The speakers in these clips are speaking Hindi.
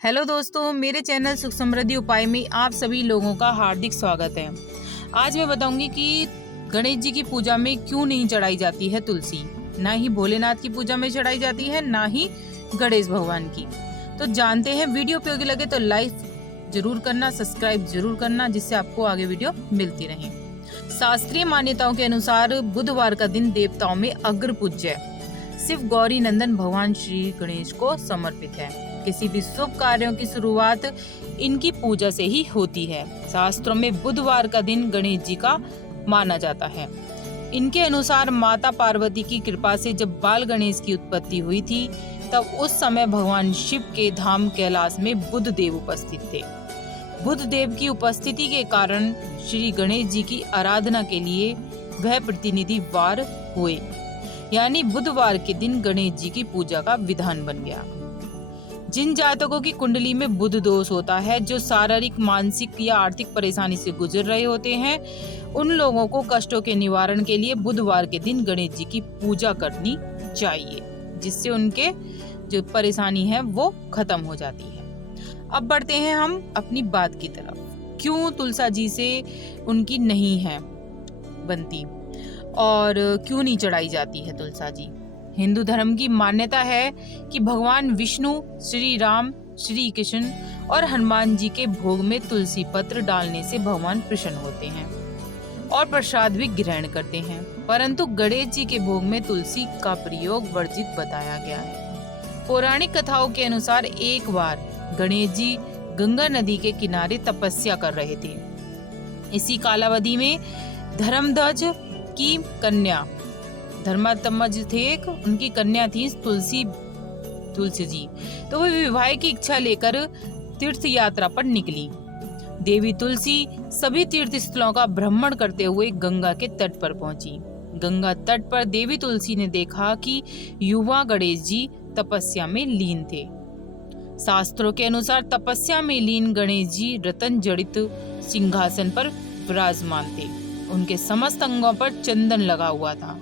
हेलो दोस्तों, मेरे चैनल सुख समृद्धि उपाय में आप सभी लोगों का हार्दिक स्वागत है। आज मैं बताऊंगी कि गणेश जी की पूजा में क्यों नहीं चढ़ाई जाती है तुलसी। ना ही भोलेनाथ की पूजा में चढ़ाई जाती है, ना ही गणेश भगवान की। तो जानते हैं। वीडियो उपयोगी लगे तो लाइक जरूर करना, सब्सक्राइब जरूर करना, जिससे आपको आगे वीडियो मिलती रहे। शास्त्रीय मान्यताओं के अनुसार बुधवार का दिन देवताओं में अग्र पूज्य सिर्फ गौरी नंदन भगवान श्री गणेश को समर्पित है। किसी भी शुभ कार्यों की शुरुआत इनकी पूजा से ही होती है। शास्त्रों में बुधवार का दिन गणेश जी का माना जाता है। इनके अनुसार माता पार्वती की कृपा से जब बाल गणेश की उत्पत्ति हुई थी, तब उस समय भगवान शिव के धाम कैलाश में बुध देव उपस्थित थे। बुध देव की उपस्थिति के कारण श्री गणेश जी की आराधना के लिए वह प्रतिनिधि वार हुए, यानी बुधवार के दिन गणेश जी की पूजा का विधान बन गया। जिन जातकों की कुंडली में बुध दोष होता है, जो शारीरिक, मानसिक या आर्थिक परेशानी से गुजर रहे होते हैं, उन लोगों को कष्टों के निवारण के लिए बुधवार के दिन गणेश जी की पूजा करनी चाहिए, जिससे उनके जो परेशानी है वो खत्म हो जाती है। अब बढ़ते हैं हम अपनी बात की तरफ। क्यों तुलसा जी से उनकी नहीं है बनती और क्यों नहीं चढ़ाई जाती है तुलसा जी। हिंदू धर्म की मान्यता है कि भगवान विष्णु, श्री राम, श्री कृष्ण और हनुमान जी के भोग में तुलसी पत्र डालने से भगवान प्रसन्न होते हैं और प्रसाद भी ग्रहण करते हैं। परंतु गणेश जी के भोग में तुलसी का प्रयोग वर्जित बताया गया है। पौराणिक कथाओं के अनुसार एक बार गणेश जी गंगा नदी के किनारे तपस्या कर रहे थे। इसी कालावधि में धर्मध्वज की कन्या, धर्मात्मज थे एक, उनकी कन्या थी तुलसी जी। तो वे विवाह की इच्छा लेकर तीर्थ यात्रा पर निकली। देवी तुलसी सभी तीर्थ स्थलों का भ्रमण करते हुए गंगा के तट पर पहुंची। गंगा तट पर देवी तुलसी ने देखा कि युवा गणेश जी तपस्या में लीन थे। शास्त्रों के अनुसार तपस्या में लीन गणेश जी रतन जड़ित सिंहासन पर विराजमान थे। उनके समस्त अंगों पर चंदन लगा हुआ था।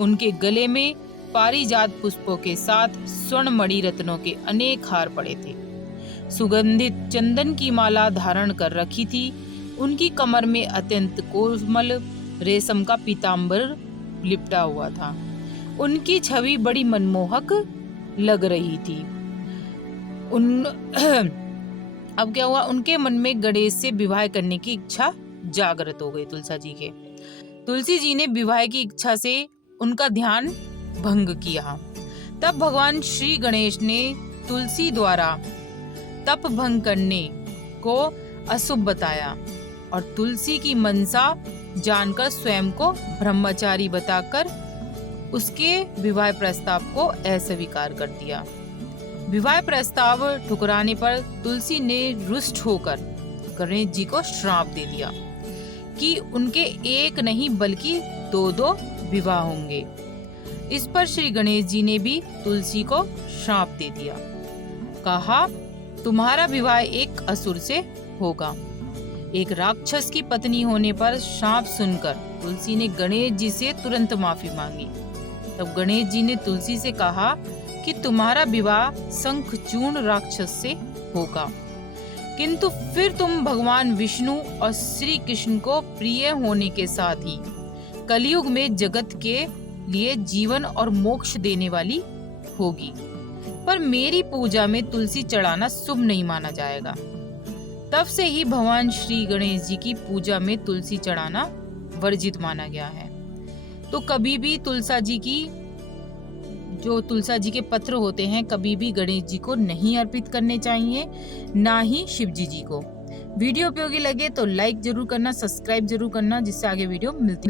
उनके गले में पारिजात पुष्पों के साथ स्वर्ण मणि रत्नों के अनेक हार पड़े थे। सुगंधित चंदन की माला धारण कर रखी थी। उनकी कमर में अत्यंत कोमल रेशम का पीताम्बर लिपटा हुआ था। उनकी छवि बड़ी मनमोहक लग रही थी। अब क्या हुआ, उनके मन में गणेश से विवाह करने की इच्छा जागृत हो गई तुलसा जी के। तुलसी जी ने विवाह की इच्छा से उनका ध्यान भंग किया। तब भगवान श्री गणेश ने तुलसी द्वारा तप भंग करने को अशुभ बताया और तुलसी की मनसा जानकर स्वयं को ब्रह्मचारी बताकर उसके विवाह प्रस्ताव को अस्वीकार कर दिया। विवाह प्रस्ताव ठुकराने पर तुलसी ने रुष्ट होकर गणेश जी को श्राप दे दिया कि उनके एक नहीं बल्कि दो विवाह होंगे। इस पर श्री गणेश जी ने भी तुलसी को श्राप दे दिया। कहा, तुम्हारा विवाह एक असुर से होगा। एक राक्षस की पत्नी होने पर श्राप सुनकर तुलसी ने गणेश जी से तुरंत माफी मांगी। तब गणेश जी ने तुलसी से कहा कि तुम्हारा विवाह शंखचूर्ण राक्षस से होगा, किंतु फिर तुम भगवान विष्णु और श्री कृष्ण को प्रिय होने के साथ ही कलयुग में जगत के लिए जीवन और मोक्ष देने वाली होगी। पर मेरी पूजा में तुलसी चढ़ाना शुभ नहीं माना जाएगा। तब से ही भगवान श्री गणेश जी की पूजा में तुलसी चढ़ाना वर्जित माना गया है। तो कभी भी तुलसा जी के पत्र होते हैं, कभी भी गणेश जी को नहीं अर्पित करने चाहिए, ना ही शिव जी को। वीडियो उपयोगी लगे तो लाइक जरूर करना, सब्सक्राइब जरूर करना, जिससे आगे वीडियो मिलती